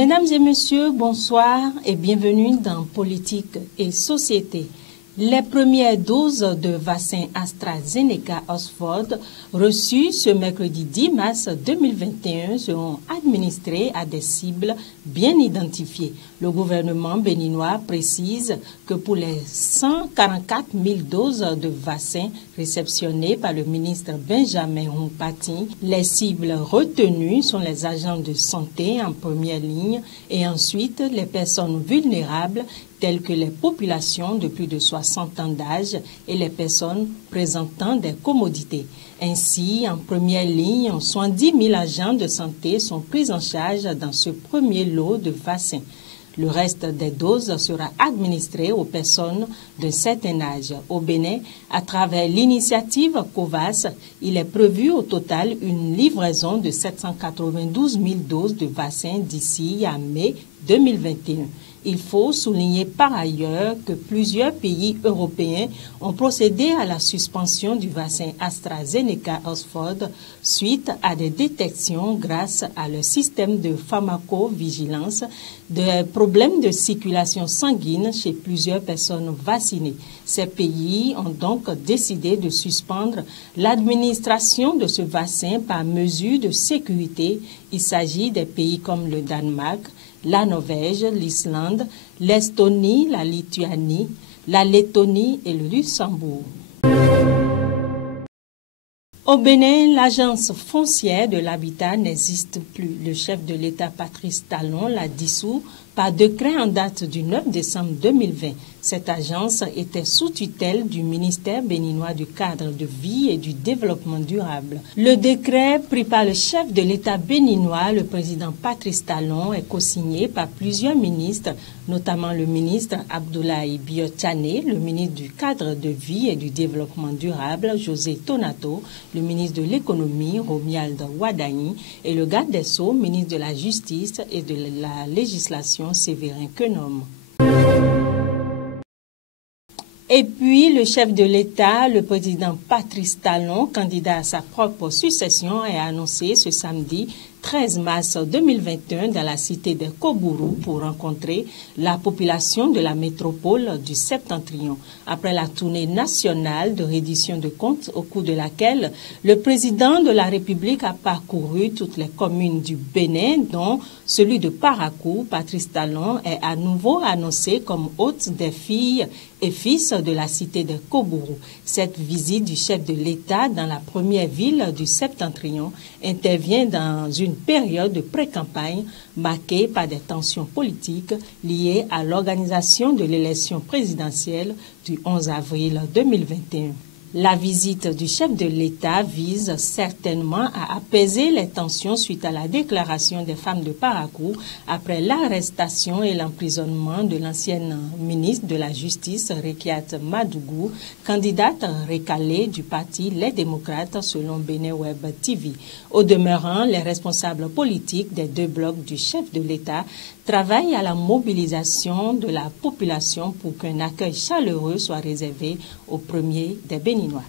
Mesdames et messieurs, bonsoir et bienvenue dans Politique et Société. Les premières doses de vaccin AstraZeneca Oxford reçues ce mercredi 10 mars 2021 seront administrées à des cibles bien identifiées. Le gouvernement béninois précise que pour les 144 000 doses de vaccins réceptionnées par le ministre Benjamin Humpati, les cibles retenues sont les agents de santé en première ligne et ensuite les personnes vulnérables telles que les populations de plus de 60 ans d'âge et les personnes présentant des commodités. Ainsi, en première ligne, 70 000 agents de santé sont pris en charge dans ce premier lot de vaccins. Le reste des doses sera administré aux personnes d'un certain âge. Au Bénin, à travers l'initiative COVAS, il est prévu au total une livraison de 792 000 doses de vaccins d'ici à mai 2021. Il faut souligner par ailleurs que plusieurs pays européens ont procédé à la suspension du vaccin AstraZeneca Oxford suite à des détections grâce à leur système de pharmacovigilance de problèmes de circulation sanguine chez plusieurs personnes vaccinées. Ces pays ont donc décidé de suspendre l'administration de ce vaccin par mesure de sécurité. Il s'agit des pays comme le Danemark, la Norvège, l'Islande, l'Estonie, la Lituanie, la Lettonie et le Luxembourg. Au Bénin, l'agence foncière de l'habitat n'existe plus. Le chef de l'État, Patrice Talon, l'a dissous par décret en date du 9 décembre 2020. Cette agence était sous tutelle du ministère béninois du cadre de vie et du développement durable. Le décret pris par le chef de l'État béninois, le président Patrice Talon, est co-signé par plusieurs ministres, notamment le ministre Abdoulaye Biotane, le ministre du cadre de vie et du développement durable, José Tonato, le ministre de l'économie, Romuald Wadani, et le garde des Sceaux, ministre de la Justice et de la législation, Séverin Quenom. Et puis, le chef de l'État, le président Patrice Talon, candidat à sa propre succession, a annoncé ce samedi 13 mars 2021 dans la cité de Kobourou pour rencontrer la population de la métropole du Septentrion. Après la tournée nationale de reddition de comptes au cours de laquelle le président de la République a parcouru toutes les communes du Bénin, dont celui de Parakou, Patrice Talon est à nouveau annoncé comme hôte des filles et fils de la cité de Kobourou. Cette visite du chef de l'État dans la première ville du Septentrion intervient dans une période de pré-campagne marquée par des tensions politiques liées à l'organisation de l'élection présidentielle du 11 avril 2021. La visite du chef de l'État vise certainement à apaiser les tensions suite à la déclaration des femmes de Parakou après l'arrestation et l'emprisonnement de l'ancienne ministre de la Justice, Rekiat Madougou, candidate recalée du parti Les Démocrates selon Bénin Web TV. Au demeurant, les responsables politiques des deux blocs du chef de l'État travaillent à la mobilisation de la population pour qu'un accueil chaleureux soit réservé aux premiers des Béninois.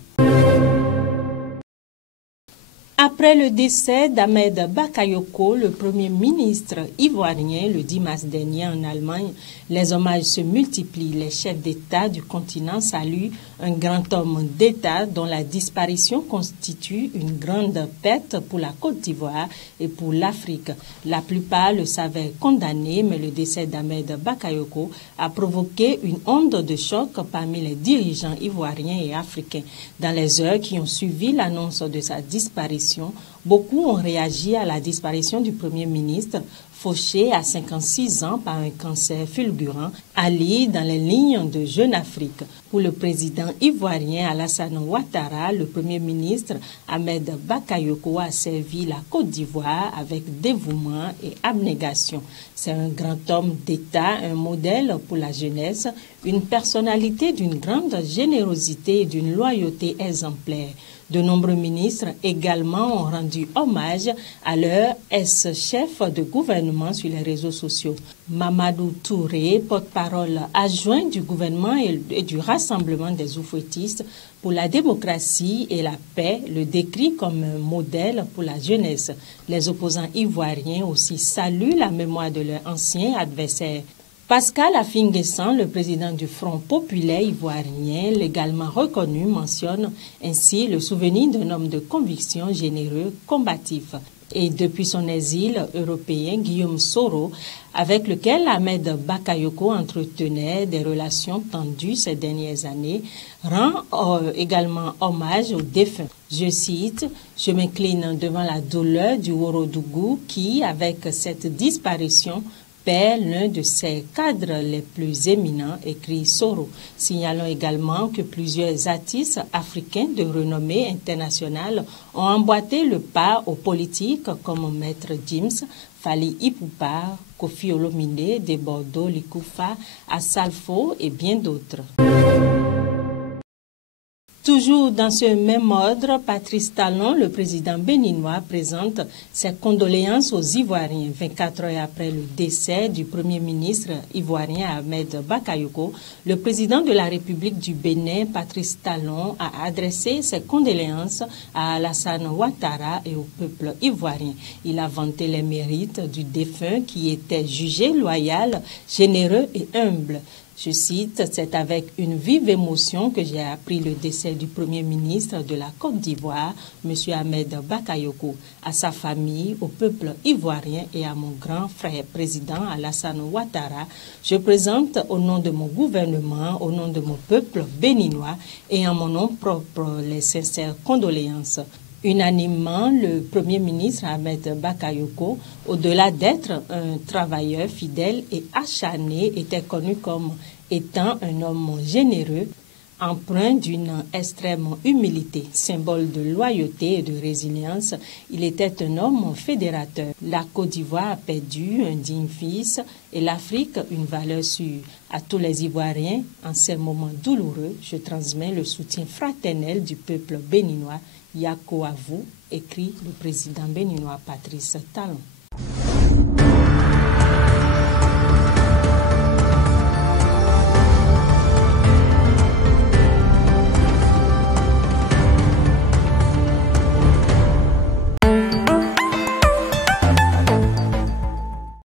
Après le décès d'Ahmed Bakayoko, le Premier ministre ivoirien, le 10 mars dernier en Allemagne, les hommages se multiplient. Les chefs d'État du continent saluent un grand homme d'État dont la disparition constitue une grande perte pour la Côte d'Ivoire et pour l'Afrique. La plupart le savaient condamné, mais le décès d'Ahmed Bakayoko a provoqué une onde de choc parmi les dirigeants ivoiriens et africains. Dans les heures qui ont suivi l'annonce de sa disparition, beaucoup ont réagi à la disparition du Premier ministre, fauché à 56 ans par un cancer fulgurant, Ali dans les lignes de Jeune Afrique. Pour le président ivoirien Alassane Ouattara, le Premier ministre Ahmed Bakayoko a servi la Côte d'Ivoire avec dévouement et abnégation. C'est un grand homme d'État, un modèle pour la jeunesse, une personnalité d'une grande générosité et d'une loyauté exemplaire. De nombreux ministres également ont rendu hommage à leur ex-chef de gouvernement sur les réseaux sociaux. Mamadou Touré, porte-parole adjoint du gouvernement et du Rassemblement des Oufouettistes, pour la démocratie et la paix le décrit comme un modèle pour la jeunesse. Les opposants ivoiriens aussi saluent la mémoire de leur ancien adversaire. Pascal Affi-N'Guessan, le président du Front populaire ivoirien, légalement reconnu, mentionne ainsi le souvenir d'un homme de conviction généreux, combatif. Et depuis son exil européen, Guillaume Soro, avec lequel Ahmed Bakayoko entretenait des relations tendues ces dernières années, rend également hommage aux défunts. Je cite, « Je m'incline devant la douleur du Ourodougou qui, avec cette disparition, perd l'un de ses cadres les plus éminents, écrit Soro. Signalons également que plusieurs artistes africains de renommée internationale ont emboîté le pas aux politiques comme Maître Gims, Fally Ipupa, Koffi Olomide, Debordo Likoufa, Assalfo et bien d'autres. Toujours dans ce même ordre, Patrice Talon, le président béninois, présente ses condoléances aux Ivoiriens. 24 heures après le décès du premier ministre ivoirien Ahmed Bakayoko, le président de la République du Bénin, Patrice Talon, a adressé ses condoléances à Alassane Ouattara et au peuple ivoirien. Il a vanté les mérites du défunt qui était jugé loyal, généreux et humble. Je cite, « C'est avec une vive émotion que j'ai appris le décès du Premier ministre de la Côte d'Ivoire, M. Ahmed Bakayoko, à sa famille, au peuple ivoirien et à mon grand frère président Alassane Ouattara. Je présente au nom de mon gouvernement, au nom de mon peuple béninois et en mon nom propre les sincères condoléances. » Unanimement, le Premier ministre Ahmed Bakayoko, au-delà d'être un travailleur fidèle et acharné, était connu comme étant un homme généreux, empreint d'une extrême humilité, symbole de loyauté et de résilience. Il était un homme fédérateur. La Côte d'Ivoire a perdu un digne fils et l'Afrique une valeur sûre. À tous les Ivoiriens, en ces moments douloureux, je transmets le soutien fraternel du peuple béninois. Yako à vous, écrit le président béninois Patrice Talon.